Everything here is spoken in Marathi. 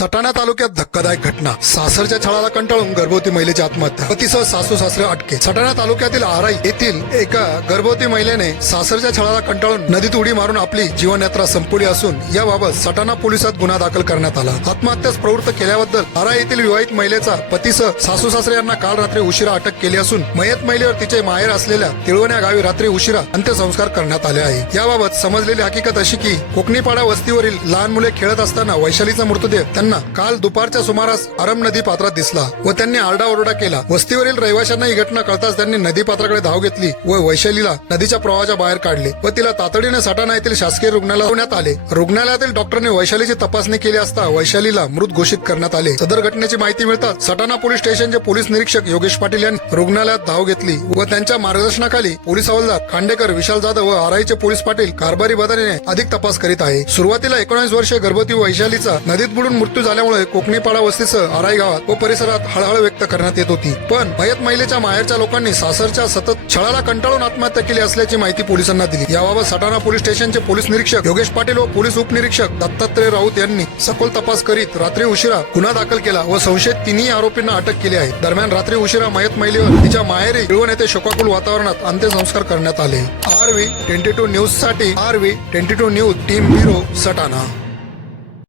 सटाणा तालुक्यात धक्कादायक घटना. सासरच्या छळाला कंटाळून गर्भवती महिलेची आत्महत्या. पतीसह सासू सासरे अटके. सटाणा तालुक्यातील आराई येथील एका गर्भवती महिलेने सासरच्या छळाला कंटाळून नदीत उडी मारून आपली जीवनयात्रा संपवली असून याबाबत सटाणा पोलिसात गुन्हा दाखल करण्यात आला. आत्महत्यास प्रवृत्त केल्याबद्दल आराई येथील विवाहित महिलेचा पतीसह सासू सासरे यांना काल रात्री उशिरा अटक केली असून मयत महिलेवर तिचे माहेर असलेल्या तिळवण्या गावी रात्री उशिरा अंत्यसंस्कार करण्यात आले आहे. याबाबत समजलेली हकीकत अशी की कोकणीपाडा वस्तीवरील लहान मुले खेळत असताना वैशालीचा मृतदेह त्यांना काल दुपारच्या सुमारास आरम नदी पात्रात दिसला व त्यांनी आरडाओरडा केला. वस्तीवरील रहिवाशांना ही घटना कळताच त्यांनी नदी पात्राकडे धाव घेतली व वैशालीला नदीच्या प्रवाहाच्या बाहेर काढले व तिला तातडीने सटाणा येथील शासकीय रुग्णालयात आले. रुग्णालयातील डॉक्टरने वैशालीची तपासणी केली असता वैशालीला मृत घोषित करण्यात आले. सदर घटनेची माहिती मिळताच सटाणा पोलीस स्टेशनचे पोलीस निरीक्षक योगेश पाटील यांनी रुग्णालयात धाव घेतली व त्यांच्या मार्गदर्शनाखाली पोलीस हवालदार खांडेकर विशाल जाधव व आराईचे पोलीस पाटील कारभारी बदाने अधिक तपास करीत आहे. सुरुवातीला एकोणीस वर्षीय गर्भवती वैशालीचा नदीत बुडून मृत्यू झाल्यामुळे कोकणीपाडा वस्तीसह आराई गावात व परिसरात हळहळ व्यक्त करण्यात येत होती. पण भयत महिलेच्या माहेरच्या लोकांनी सासरच्या सतत छळाला कंटाळून आत्महत्या केली असल्याची माहिती पोलिसांना दिली. याबाबत सटाणा पोलीस स्टेशनचे पोलीस निरीक्षक योगेश पाटील व पोलीस उपनिरीक्षक दत्तात्रय राऊत यांनी सखोल तपास करीत रात्री उशिरा गुन्हा दाखल केला व संशयित तिन्ही आरोपींना अटक केली आहे. दरम्यान रात्री उशिरा मयत महिलेवर तिच्या माहेरी पिळवण येथे शोकाकुल वातावरणात अंत्यसंस्कार करण्यात आले. आर व्ही ट्वेंटी टू न्यूजसाठी R V twenty two news team bureau Satana.